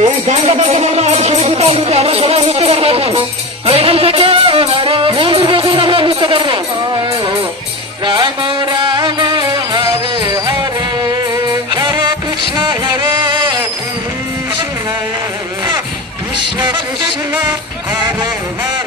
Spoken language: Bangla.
এই গানটা বলতে বলব আমাদের সবাই দিতে হরে হরে কৃষ্ণ কৃষ্ণ হরে হরে